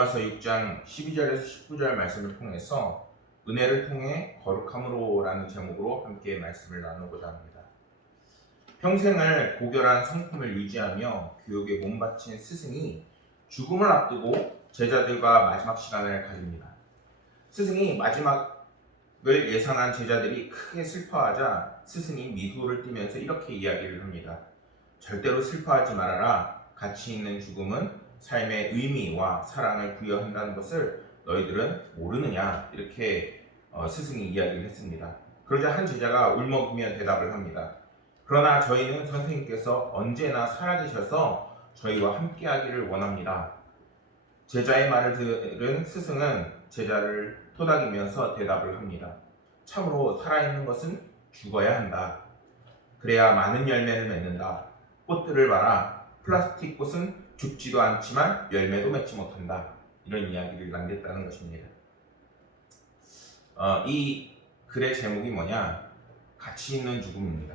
로마서 6장 12절에서 19절 말씀을 통해서 은혜를 통해 거룩함으로 라는 제목으로 함께 말씀을 나누고자 합니다. 평생을 고결한 성품을 유지하며 교육에 몸바친 스승이 죽음을 앞두고 제자들과 마지막 시간을 가집니다. 스승이 마지막을 예상한 제자들이 크게 슬퍼하자 스승이 미소를 띠면서 이렇게 이야기를 합니다. 절대로 슬퍼하지 말아라. 가치 있는 죽음은 삶의 의미와 사랑을 부여한다는 것을 너희들은 모르느냐, 이렇게 스승이 이야기를 했습니다. 그러자 한 제자가 울먹이며 대답을 합니다. 그러나 저희는 선생님께서 언제나 살아계셔서 저희와 함께하기를 원합니다. 제자의 말을 들은 스승은 제자를 토닥이면서 대답을 합니다. 참으로 살아있는 것은 죽어야 한다. 그래야 많은 열매를 맺는다. 꽃들을 봐라. 플라스틱 꽃은 죽지도 않지만 열매도 맺지 못한다. 이런 이야기를 남겼다는 것입니다. 이 글의 제목이 뭐냐? 가치 있는 죽음입니다.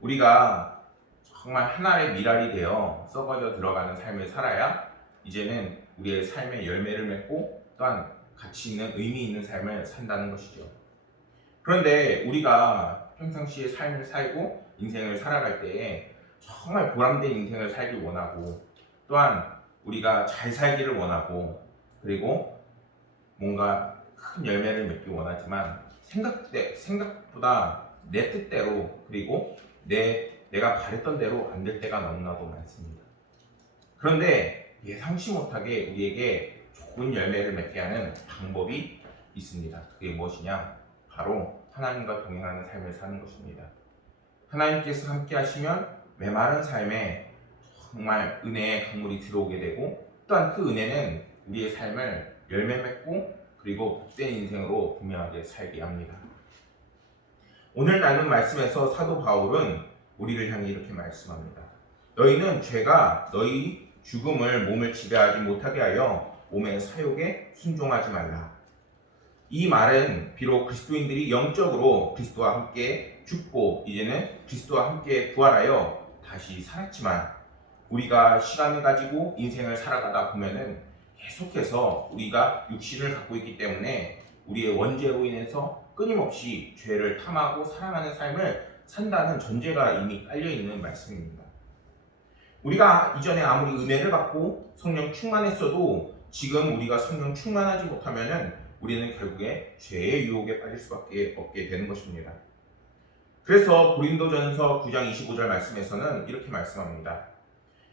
우리가 정말 하나의 미랄이 되어 썩어져 들어가는 삶을 살아야 이제는 우리의 삶의 열매를 맺고 또한 가치 있는 의미 있는 삶을 산다는 것이죠. 그런데 우리가 평상시에 삶을 살고 인생을 살아갈 때에 정말 보람된 인생을 살길 원하고 또한 우리가 잘 살기를 원하고 그리고 뭔가 큰 열매를 맺기 원하지만 생각보다 내 뜻대로 그리고 내가 바랬던 대로 안 될 때가 너무나도 많습니다. 그런데 예상치 못하게 우리에게 좋은 열매를 맺게 하는 방법이 있습니다. 그게 무엇이냐? 바로 하나님과 동행하는 삶을 사는 것입니다. 하나님께서 함께 하시면 메마른 삶에 정말 은혜의 강물이 들어오게 되고 또한 그 은혜는 우리의 삶을 열매 맺고 그리고 복된 인생으로 분명하게 살게 합니다. 오늘 나눈 말씀에서 사도 바울은 우리를 향해 이렇게 말씀합니다. 너희는 죄가 너희 죽음을 몸을 지배하지 못하게 하여 몸의 사욕에 순종하지 말라. 이 말은 비록 그리스도인들이 영적으로 그리스도와 함께 죽고 이제는 그리스도와 함께 부활하여 다시 살았지만 우리가 시간을 가지고 인생을 살아가다 보면은 계속해서 우리가 육신을 갖고 있기 때문에 우리의 원죄로 인해서 끊임없이 죄를 탐하고 사랑하는 삶을 산다는 전제가 이미 깔려있는 말씀입니다. 우리가 이전에 아무리 은혜를 받고 성령 충만했어도 지금 우리가 성령 충만하지 못하면은 우리는 결국에 죄의 유혹에 빠질 수밖에 없게 되는 것입니다. 그래서 고린도전서 9장 25절 말씀에서는 이렇게 말씀합니다.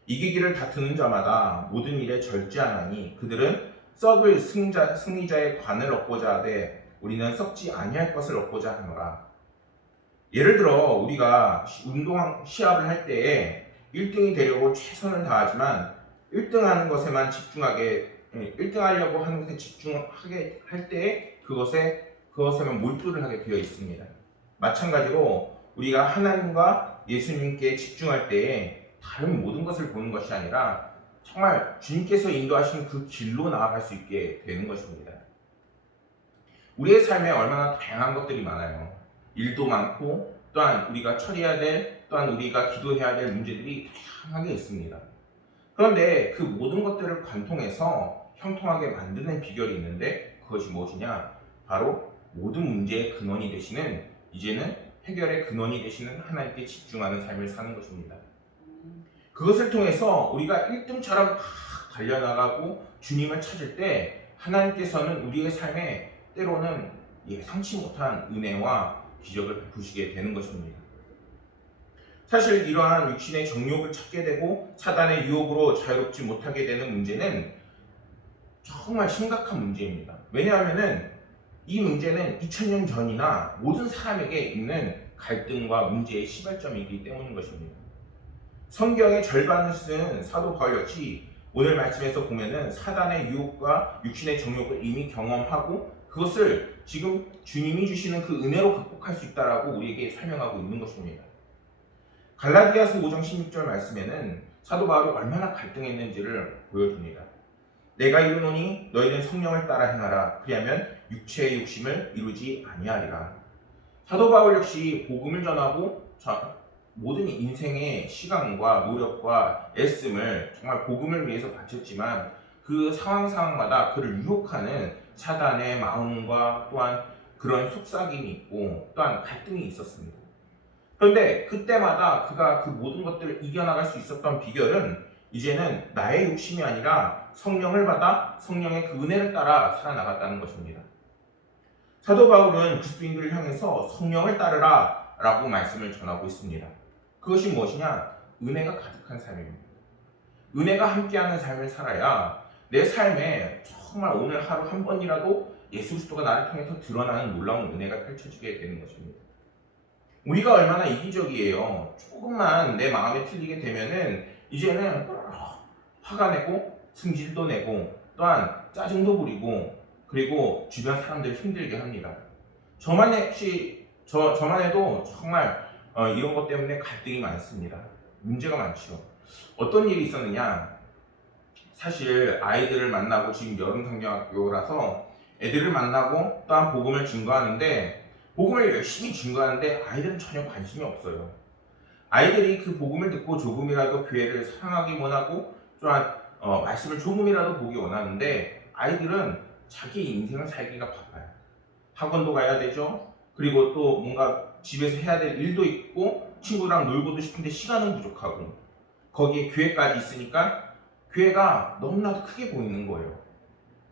이기기를 다투는 자마다 모든 일에 절제하나니 그들은 썩을 승리자의 관을 얻고자 하되 우리는 썩지 아니할 것을 얻고자 하노라. 예를 들어 우리가 시합을 할 때에 1등이 되려고 최선을 다하지만 1등하는 것에만 1등하려고 하는 것에 집중하게 할 때에 그것에만 몰두를 하게 되어 있습니다. 마찬가지로 우리가 하나님과 예수님께 집중할 때에 다른 모든 것을 보는 것이 아니라 정말 주님께서 인도하시는 그 길로 나아갈 수 있게 되는 것입니다. 우리의 삶에 얼마나 다양한 것들이 많아요. 일도 많고 또한 우리가 처리해야 될 또한 우리가 기도해야 될 문제들이 다양하게 있습니다. 그런데 그 모든 것들을 관통해서 형통하게 만드는 비결이 있는데 그것이 무엇이냐? 바로 모든 문제의 근원이 되시는 이제는 해결의 근원이 되시는 하나님께 집중하는 삶을 사는 것입니다. 그것을 통해서 우리가 1등처럼 막 달려나가고 주님을 찾을 때 하나님께서는 우리의 삶에 때로는 예상치 못한 은혜와 기적을 베푸시게 되는 것입니다. 사실 이러한 육신의 정욕을 찾게 되고 사단의 유혹으로 자유롭지 못하게 되는 문제는 정말 심각한 문제입니다. 왜냐하면 이 문제는 2000년 전이나 모든 사람에게 있는 갈등과 문제의 시발점이기 때문인 것입니다. 성경의 절반을 쓴 사도 바울 역시 오늘 말씀에서 보면은 사단의 유혹과 육신의 정욕을 이미 경험하고 그것을 지금 주님이 주시는 그 은혜로 극복할 수 있다라고 우리에게 설명하고 있는 것입니다. 갈라디아서 5장 16절 말씀에는 사도 바울이 얼마나 갈등했는지를 보여줍니다. 내가 이르노니 너희는 성령을 따라 행하라. 그리하면 육체의 욕심을 이루지 아니하리라. 사도 바울 역시 복음을 전하고 모든 인생의 시간과 노력과 애씀을 정말 복음을 위해서 바쳤지만 그 상황마다 그를 유혹하는 사단의 마음과 또한 그런 속삭임이 있고 또한 갈등이 있었습니다. 그런데 그때마다 그가 그 모든 것들을 이겨나갈 수 있었던 비결은 이제는 나의 욕심이 아니라 성령을 받아 성령의 그 은혜를 따라 살아나갔다는 것입니다. 사도 바울은 그리스도인들을 향해서 성령을 따르라 라고 말씀을 전하고 있습니다. 그것이 무엇이냐? 은혜가 가득한 삶입니다. 은혜가 함께하는 삶을 살아야 내 삶에 정말 오늘 하루 한 번이라도 예수 그리스도가 나를 통해서 드러나는 놀라운 은혜가 펼쳐지게 되는 것입니다. 우리가 얼마나 이기적이에요. 조금만 내 마음에 틀리게 되면은 이제는 화가 내고 승질도 내고 또한 짜증도 부리고 그리고 주변 사람들 힘들게 합니다. 저만 해도 정말 이런 것 때문에 갈등이 많습니다. 문제가 많죠. 어떤 일이 있었느냐? 사실 아이들을 만나고 지금 여름성경학교라서 애들을 만나고 또한 복음을 증거하는데 복음을 열심히 증거하는데 아이들은 전혀 관심이 없어요. 아이들이 그 복음을 듣고 조금이라도 교회를 사랑하기 원하고 또한 말씀을 조금이라도 보기 원하는데 아이들은 자기 인생을 살기가 바빠요. 학원도 가야 되죠. 그리고 또 뭔가 집에서 해야 될 일도 있고 친구랑 놀고도 싶은데 시간은 부족하고 거기에 교회까지 있으니까 교회가 너무나도 크게 보이는 거예요.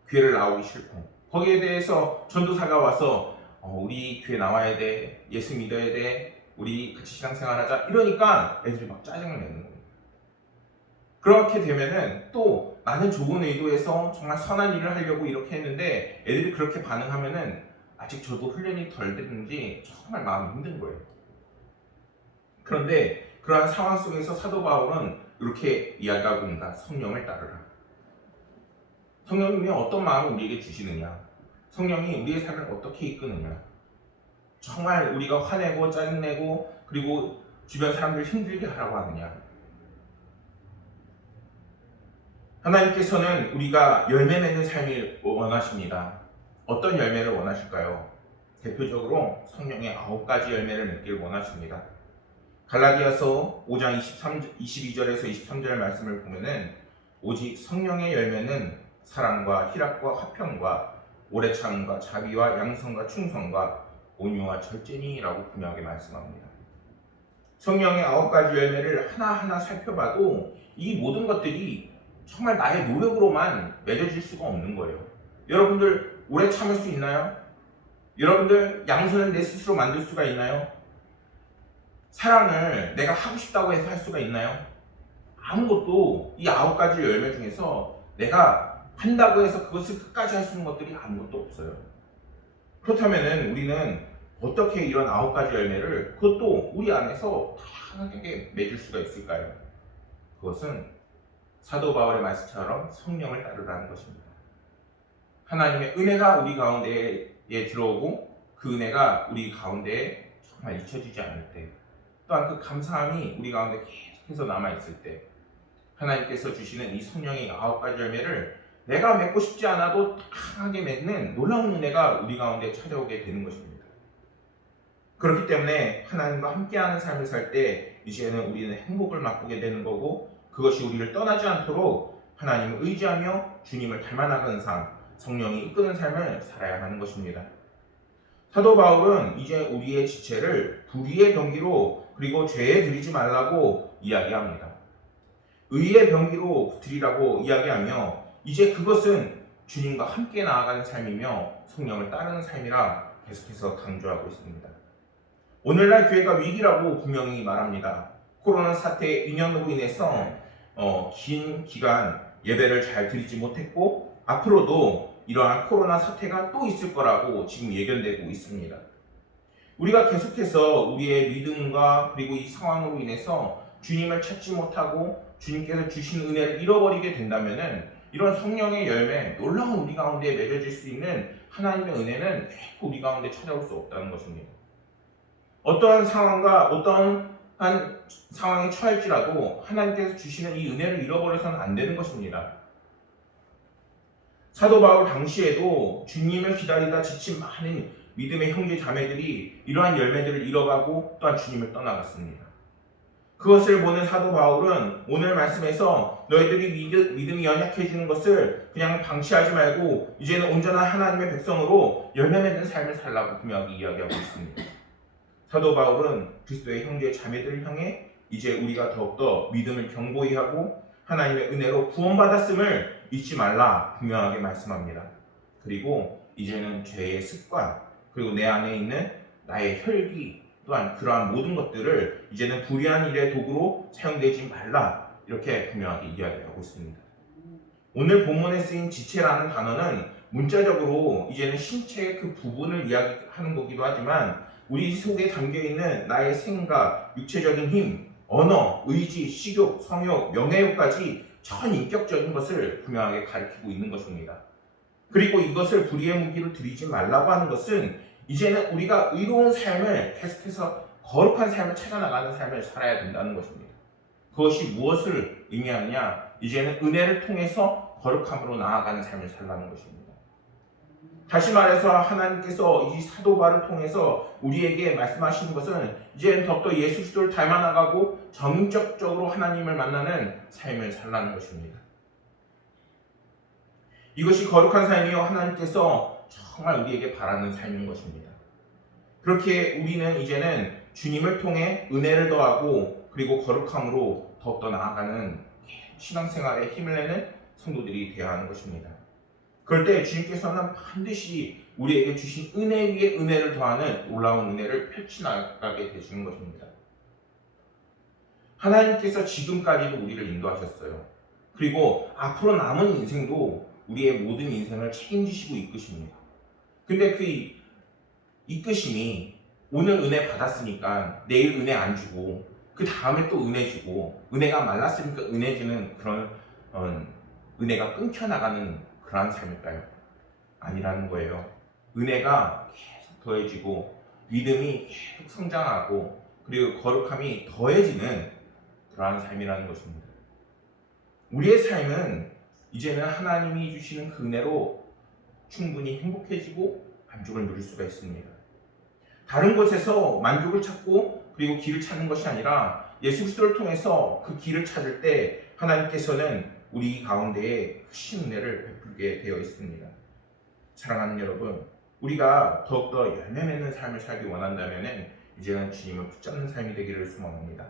교회를 나오기 싫고 거기에 대해서 전도사가 와서 우리 교회 나와야 돼, 예수 믿어야 돼, 우리 같이 신앙생활하자 이러니까 애들이 막 짜증을 내는 거예요. 그렇게 되면은 또 나는 좋은 의도에서 정말 선한 일을 하려고 이렇게 했는데 애들이 그렇게 반응하면은 아직 저도 훈련이 덜 됐는지 정말 마음이 힘든 거예요. 그런데 그러한 상황 속에서 사도 바울은 이렇게 이야기하고 있다. 성령을 따르라. 성령님이 어떤 마음을 우리에게 주시느냐? 성령이 우리의 삶을 어떻게 이끄느냐? 정말 우리가 화내고 짜증내고 그리고 주변 사람들 힘들게 하라고 하느냐? 하나님께서는 우리가 열매 맺는 삶을 원하십니다. 어떤 열매를 원하실까요? 대표적으로 성령의 9가지 열매를 맺기를 원하십니다. 갈라디아서 5장 22절에서 23절 말씀을 보면은 오직 성령의 열매는 사랑과 희락과 화평과 오래 참음과 자비와 양성과 충성과 온유와 절제니라고 분명하게 말씀합니다. 성령의 9가지 열매를 하나하나 살펴봐도 이 모든 것들이 정말 나의 노력으로만 맺어질 수가 없는 거예요. 여러분들 오래 참을 수 있나요? 여러분들 양손을 내 스스로 만들 수가 있나요? 사랑을 내가 하고 싶다고 해서 할 수가 있나요? 아무것도 이 9가지 열매 중에서 내가 한다고 해서 그것을 끝까지 할 수 있는 것들이 아무것도 없어요. 그렇다면 우리는 어떻게 이런 9가지 열매를 그것도 우리 안에서 다양하게 맺을 수가 있을까요? 그것은 사도 바울의 말씀처럼 성령을 따르라는 것입니다. 하나님의 은혜가 우리 가운데에 들어오고 그 은혜가 우리 가운데에 정말 잊혀지지 않을 때 또한 그 감사함이 우리 가운데 계속해서 남아있을 때 하나님께서 주시는 이 성령의 9가지 열매를 내가 맺고 싶지 않아도 다양하게 맺는 놀라운 은혜가 우리 가운데 찾아오게 되는 것입니다. 그렇기 때문에 하나님과 함께하는 삶을 살 때 이제는 우리는 행복을 맛보게 되는 거고 그것이 우리를 떠나지 않도록 하나님을 의지하며 주님을 닮아나가는 삶, 성령이 이끄는 삶을 살아야 하는 것입니다. 사도 바울은 이제 우리의 지체를 불의의 병기로 그리고 죄에 들이지 말라고 이야기합니다. 의의 병기로 드리라고 이야기하며 이제 그것은 주님과 함께 나아가는 삶이며 성령을 따르는 삶이라 계속해서 강조하고 있습니다. 오늘날 교회가 위기라고 분명히 말합니다. 코로나 사태 2년으로 인해서 긴 기간 예배를 잘 드리지 못했고 앞으로도 이러한 코로나 사태가 또 있을 거라고 지금 예견되고 있습니다. 우리가 계속해서 우리의 믿음과 그리고 이 상황으로 인해서 주님을 찾지 못하고 주님께서 주신 은혜를 잃어버리게 된다면은 이런 성령의 열매, 놀라운 우리 가운데 맺어질 수 있는 하나님의 은혜는 결코 우리 가운데 찾아올 수 없다는 것입니다. 어떠한 상황과 어떠한 상황에 처할지라도 하나님께서 주시는 이 은혜를 잃어버려서는 안 되는 것입니다. 사도 바울 당시에도 주님을 기다리다 지친 많은 믿음의 형제 자매들이 이러한 열매들을 잃어가고 또한 주님을 떠나갔습니다. 그것을 보는 사도 바울은 오늘 말씀에서 너희들이 믿음이 연약해지는 것을 그냥 방치하지 말고 이제는 온전한 하나님의 백성으로 열매 맺는 삶을 살라고 분명히 이야기하고 있습니다. 사도 바울은 그리스도의 형제 자매들을 향해 이제 우리가 더욱더 믿음을 경고히 하고 하나님의 은혜로 구원받았음을 잊지 말라 분명하게 말씀합니다. 그리고 이제는 죄의 습관, 그리고 내 안에 있는 나의 혈기, 또한 그러한 모든 것들을 이제는 불의한 일의 도구로 사용되지 말라 이렇게 분명하게 이야기하고 있습니다. 오늘 본문에 쓰인 지체라는 단어는 문자적으로 이제는 신체의 그 부분을 이야기하는 거기도 하지만 우리 속에 담겨있는 나의 생각, 육체적인 힘, 언어, 의지, 식욕, 성욕, 명예욕까지 전인격적인 것을 분명하게 가리키고 있는 것입니다. 그리고 이것을 불의의 무기로 들이지 말라고 하는 것은 이제는 우리가 의로운 삶을 계속해서 거룩한 삶을 찾아나가는 삶을 살아야 된다는 것입니다. 그것이 무엇을 의미하느냐? 이제는 은혜를 통해서 거룩함으로 나아가는 삶을 살라는 것입니다. 다시 말해서 하나님께서 이 사도 바울을 통해서 우리에게 말씀하시는 것은 이제는 더욱더 예수 그리스도를 닮아나가고 전적적으로 하나님을 만나는 삶을 살라는 것입니다. 이것이 거룩한 삶이요 하나님께서 정말 우리에게 바라는 삶인 것입니다. 그렇게 우리는 이제는 주님을 통해 은혜를 더하고 그리고 거룩함으로 더욱더 나아가는 신앙생활에 힘을 내는 성도들이 되어야 하는 것입니다. 그럴 때 주님께서는 반드시 우리에게 주신 은혜 위에 은혜를 더하는 놀라운 은혜를 펼쳐나가게 되시는 것입니다. 하나님께서 지금까지도 우리를 인도하셨어요. 그리고 앞으로 남은 인생도 우리의 모든 인생을 책임지시고 이끄십니다. 근데 그 이끄심이 오늘 은혜 받았으니까 내일 은혜 안 주고 그 다음에 또 은혜 주고 은혜가 말랐으니까 은혜 주는 그런 은혜가 끊겨나가는 그러한 삶일까요? 아니라는 거예요. 은혜가 계속 더해지고 믿음이 계속 성장하고 그리고 거룩함이 더해지는 그러한 삶이라는 것입니다. 우리의 삶은 이제는 하나님이 주시는 그 은혜로 충분히 행복해지고 만족을 누릴 수가 있습니다. 다른 곳에서 만족을 찾고 그리고 길을 찾는 것이 아니라 예수 그리스도를 통해서 그 길을 찾을 때 하나님께서는 우리 가운데에 크신 은혜를 베풀게 되어 있습니다. 사랑하는 여러분, 우리가 더욱더 열매 맺는 삶을 살기 원한다면 이제는 주님을 붙잡는 삶이 되기를 소망합니다.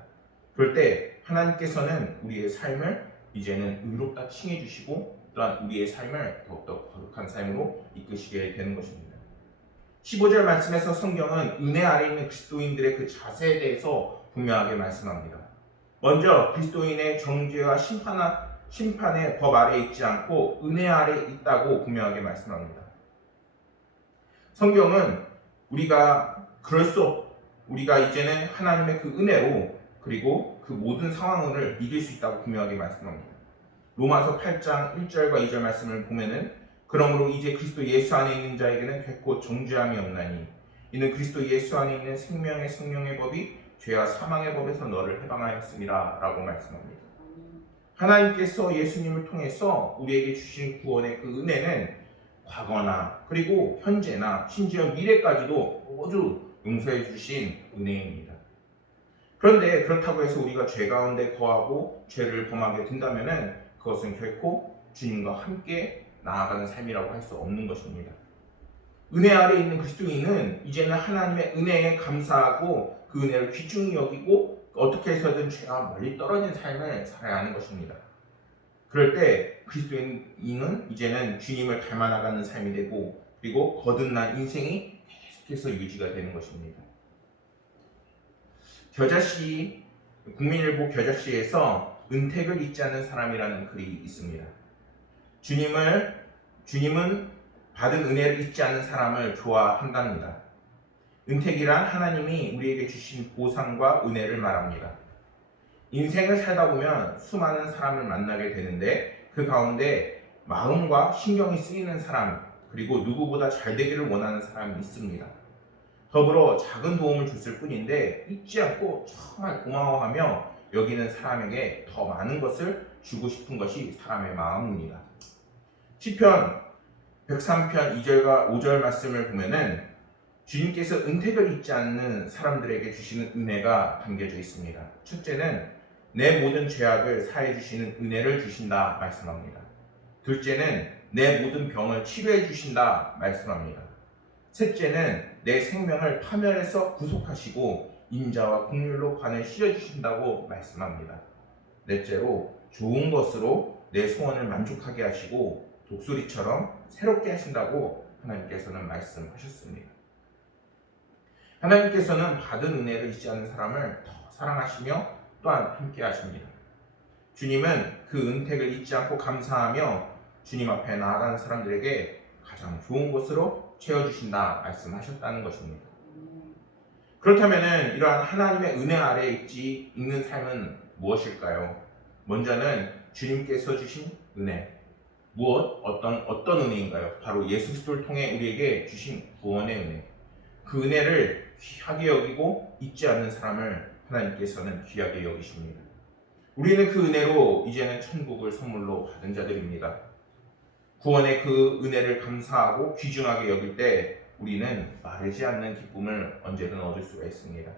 그럴 때 하나님께서는 우리의 삶을 이제는 의롭다 칭해 주시고 또한 우리의 삶을 더욱더 거룩한 삶으로 이끄시게 되는 것입니다. 15절 말씀에서 성경은 은혜 아래 있는 그리스도인들의 그 자세에 대해서 분명하게 말씀합니다. 먼저 그리스도인의 정죄와 심판의 법 아래 있지 않고 은혜 아래 있다고 분명하게 말씀합니다. 성경은 우리가 우리가 이제는 하나님의 그 은혜로 그리고 그 모든 상황을 이길 수 있다고 분명하게 말씀합니다. 로마서 8장 1절과 2절 말씀을 보면은 그러므로 이제 그리스도 예수 안에 있는 자에게는 결코 정죄함이 없나니 이는 그리스도 예수 안에 있는 생명의 성령의 법이 죄와 사망의 법에서 너를 해방하였음이라 라고 말씀합니다. 하나님께서 예수님을 통해서 우리에게 주신 구원의 그 은혜는 과거나 그리고 현재나 심지어 미래까지도 모두 용서해 주신 은혜입니다. 그런데 그렇다고 해서 우리가 죄 가운데 거하고 죄를 범하게 된다면 그것은 결코 주님과 함께 나아가는 삶이라고 할 수 없는 것입니다. 은혜 아래 있는 그리스도인은 이제는 하나님의 은혜에 감사하고 그 은혜를 귀중히 여기고 어떻게 해서든 죄와 멀리 떨어진 삶을 살아야 하는 것입니다. 그럴 때 그리스도인은 이제는 주님을 닮아나가는 삶이 되고 그리고 거듭난 인생이 계속해서 유지가 되는 것입니다. 겨자씨, 국민일보 겨자씨에서 은택을 잊지 않는 사람이라는 글이 있습니다. 주님은 받은 은혜를 잊지 않는 사람을 좋아한답니다. 은택이란 하나님이 우리에게 주신 보상과 은혜를 말합니다. 인생을 살다 보면 수많은 사람을 만나게 되는데 그 가운데 마음과 신경이 쓰이는 사람 그리고 누구보다 잘 되기를 원하는 사람이 있습니다. 더불어 작은 도움을 줬을 뿐인데 잊지 않고 정말 고마워하며 여기는 사람에게 더 많은 것을 주고 싶은 것이 사람의 마음입니다. 시편 103편 2절과 5절 말씀을 보면은 주님께서 은택을 잊지 않는 사람들에게 주시는 은혜가 담겨져 있습니다. 첫째는 내 모든 죄악을 사해 주시는 은혜를 주신다 말씀합니다. 둘째는 내 모든 병을 치료해 주신다 말씀합니다. 셋째는 내 생명을 파멸해서 구속하시고 인자와 긍휼로 관을 씌워 주신다고 말씀합니다. 넷째로 좋은 것으로 내 소원을 만족하게 하시고 독수리처럼 새롭게 하신다고 하나님께서는 말씀하셨습니다. 하나님께서는 받은 은혜를 잊지 않는 사람을 더 사랑하시며 또한 함께 하십니다. 주님은 그 은택을 잊지 않고 감사하며 주님 앞에 나아가는 사람들에게 가장 좋은 것으로 채워주신다 말씀하셨다는 것입니다. 그렇다면 이러한 하나님의 은혜 아래에 있는 삶은 무엇일까요? 먼저는 주님께서 주신 은혜. 어떤 은혜인가요? 바로 예수 그리스도를 통해 우리에게 주신 구원의 은혜. 그 은혜를 귀하게 여기고 잊지 않는 사람을 하나님께서는 귀하게 여기십니다. 우리는 그 은혜로 이제는 천국을 선물로 받은 자들입니다. 구원의 그 은혜를 감사하고 귀중하게 여길 때 우리는 마르지 않는 기쁨을 언제든 얻을 수가 있습니다.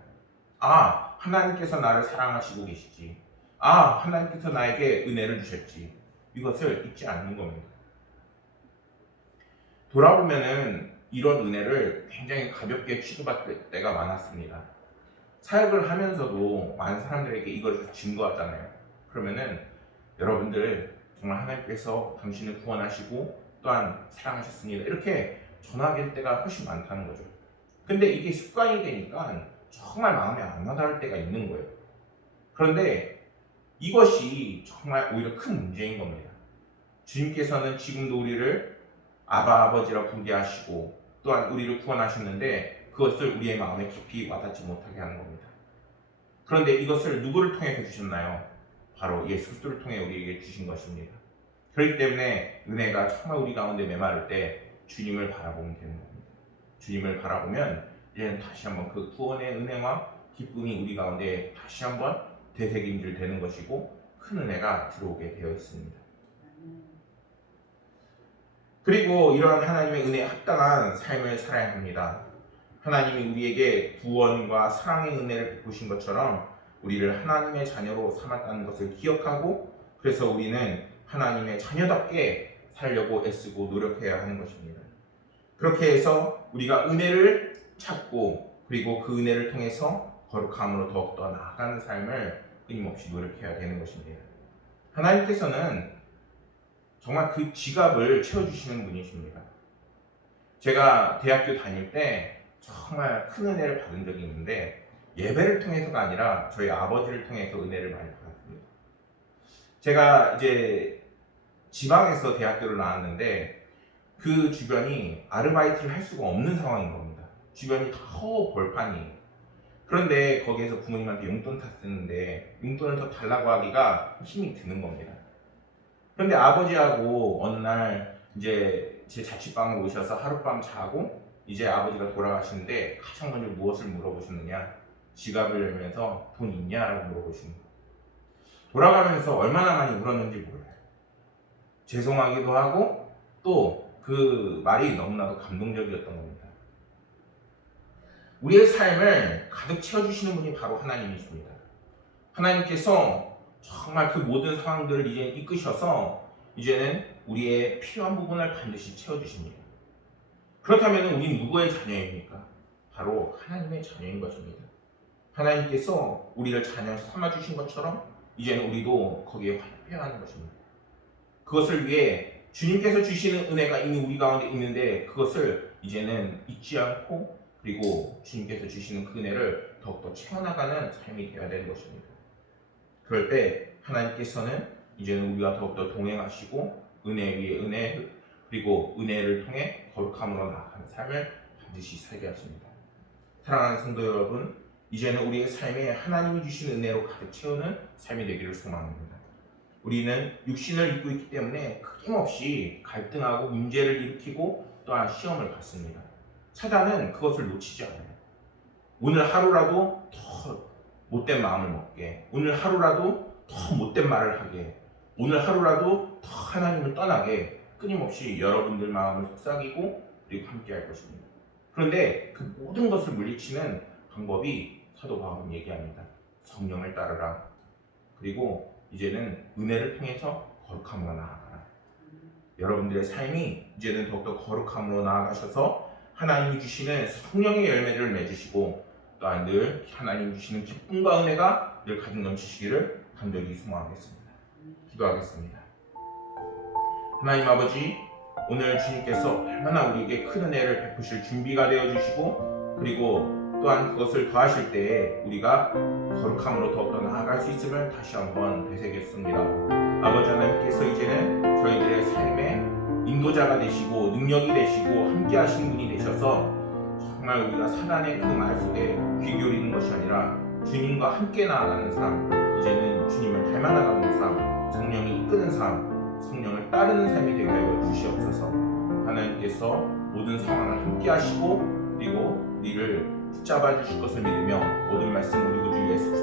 하나님께서 나를 사랑하시고 계시지. 하나님께서 나에게 은혜를 주셨지. 이것을 잊지 않는 겁니다. 돌아보면은 이런 은혜를 굉장히 가볍게 취급할 때가 많았습니다. 사역을 하면서도 많은 사람들에게 이걸 증거하잖아요. 그러면은 여러분들 정말 하나님께서 당신을 구원하시고 또한 사랑하셨습니다. 이렇게 전하게 될 때가 훨씬 많다는 거죠. 근데 이게 습관이 되니까 정말 마음에 안 와닿을 때가 있는 거예요. 그런데 이것이 정말 오히려 큰 문제인 겁니다. 주님께서는 지금도 우리를 아버지라 부르게 하시고 또한 우리를 구원하셨는데 그것을 우리의 마음에 깊이 와닿지 못하게 하는 겁니다. 그런데 이것을 누구를 통해 주셨나요? 바로 예수 그리스도를 통해 우리에게 주신 것입니다. 그렇기 때문에 은혜가 정말 우리 가운데 메마를 때 주님을 바라보면 되는 겁니다. 주님을 바라보면 이제는 다시 한번 그 구원의 은혜와 기쁨이 우리 가운데 다시 한번 되새김질 되는 것이고 큰 은혜가 들어오게 되어 있습니다. 그리고 이러한 하나님의 은혜에 합당한 삶을 살아야 합니다. 하나님이 우리에게 구원과 사랑의 은혜를 베푸신 것처럼 우리를 하나님의 자녀로 삼았다는 것을 기억하고 그래서 우리는 하나님의 자녀답게 살려고 애쓰고 노력해야 하는 것입니다. 그렇게 해서 우리가 은혜를 찾고 그리고 그 은혜를 통해서 거룩함으로 더욱더 나아가는 삶을 끊임없이 노력해야 되는 것입니다. 하나님께서는 정말 그 지갑을 채워주시는 분이십니다. 제가 대학교 다닐 때 정말 큰 은혜를 받은 적이 있는데 예배를 통해서가 아니라 저희 아버지를 통해서 은혜를 많이 받았습니다. 제가 이제 지방에서 대학교를 나왔는데 그 주변이 아르바이트를 할 수가 없는 상황인 겁니다. 주변이 다 벌판이에요. 그런데 거기에서 부모님한테 용돈 탔었는데 용돈을 더 달라고 하기가 힘이 드는 겁니다. 그런데 아버지하고 어느 날 이제 제 자취방에 오셔서 하룻밤 자고 이제 아버지가 돌아가시는데 가장 먼저 무엇을 물어보셨느냐? 지갑을 열면서 돈 있냐라고 물어보시는 거예요. 돌아가면서 얼마나 많이 울었는지 몰라요. 죄송하기도 하고 또 그 말이 너무나도 감동적이었던 겁니다. 우리의 삶을 가득 채워주시는 분이 바로 하나님이십니다. 하나님께서 정말 그 모든 상황들을 이제 이끄셔서 이제는 우리의 필요한 부분을 반드시 채워주십니다. 그렇다면 우리 누구의 자녀입니까? 바로 하나님의 자녀인 것입니다. 하나님께서 우리를 자녀 삼아주신 것처럼 이제는 우리도 거기에 활용해야 하는 것입니다. 그것을 위해 주님께서 주시는 은혜가 이미 우리 가운데 있는데 그것을 이제는 잊지 않고 그리고 주님께서 주시는 그 은혜를 더욱더 채워나가는 삶이 되어야 되는 것입니다. 그럴 때 하나님께서는 이제는 우리와 더욱더 동행하시고 은혜 위에 은혜 그리고 은혜를 통해 거룩함으로 나아가는 삶을 반드시 살게 하십니다. 사랑하는 성도 여러분, 이제는 우리의 삶에 하나님이 주신 은혜로 가득 채우는 삶이 되기를 소망합니다. 우리는 육신을 입고 있기 때문에 끊임없이 갈등하고 문제를 일으키고 또한 시험을 받습니다. 사단은 그것을 놓치지 않아요. 오늘 하루라도 더 못된 마음을 먹게, 오늘 하루라도 더 못된 말을 하게, 오늘 하루라도 더 하나님을 떠나게 끊임없이 여러분들 마음을 속삭이고 그리고 함께 할 것입니다. 그런데 그 모든 것을 물리치는 방법이 사도 바울은 얘기합니다. 성령을 따르라. 그리고 이제는 은혜를 통해서 거룩함으로 나아가라. 여러분들의 삶이 이제는 더욱더 거룩함으로 나아가셔서 하나님이 주시는 성령의 열매를 맺으시고 또한 늘 하나님 주시는 기쁨과 은혜가 늘 가득 넘치시기를 간절히 소망하겠습니다. 기도하겠습니다. 하나님 아버지, 오늘 주님께서 얼마나 우리에게 큰 은혜를 베푸실 준비가 되어주시고 그리고 또한 그것을 더하실 때에 우리가 거룩함으로 더욱더 나아갈 수 있음을 다시 한번 되새겼습니다. 아버지 하나님께서 이제는 저희들의 삶의 인도자가 되시고 능력이 되시고 함께 하신 분이 되셔서 정말 우리가 사단의 그 말 속에 귀 기울이는 것이 아니라 주님과 함께 나아가는 삶, 이제는 주님을 닮아 나가는 삶, 성령이 이끄는 삶, 성령을 따르는 삶이 되게 하여 주시옵소서. 하나님께서 모든 상황을 함께 하시고 그리고 우리를 붙잡아 주실 것을 믿으며 모든 말씀 우리 구주 예수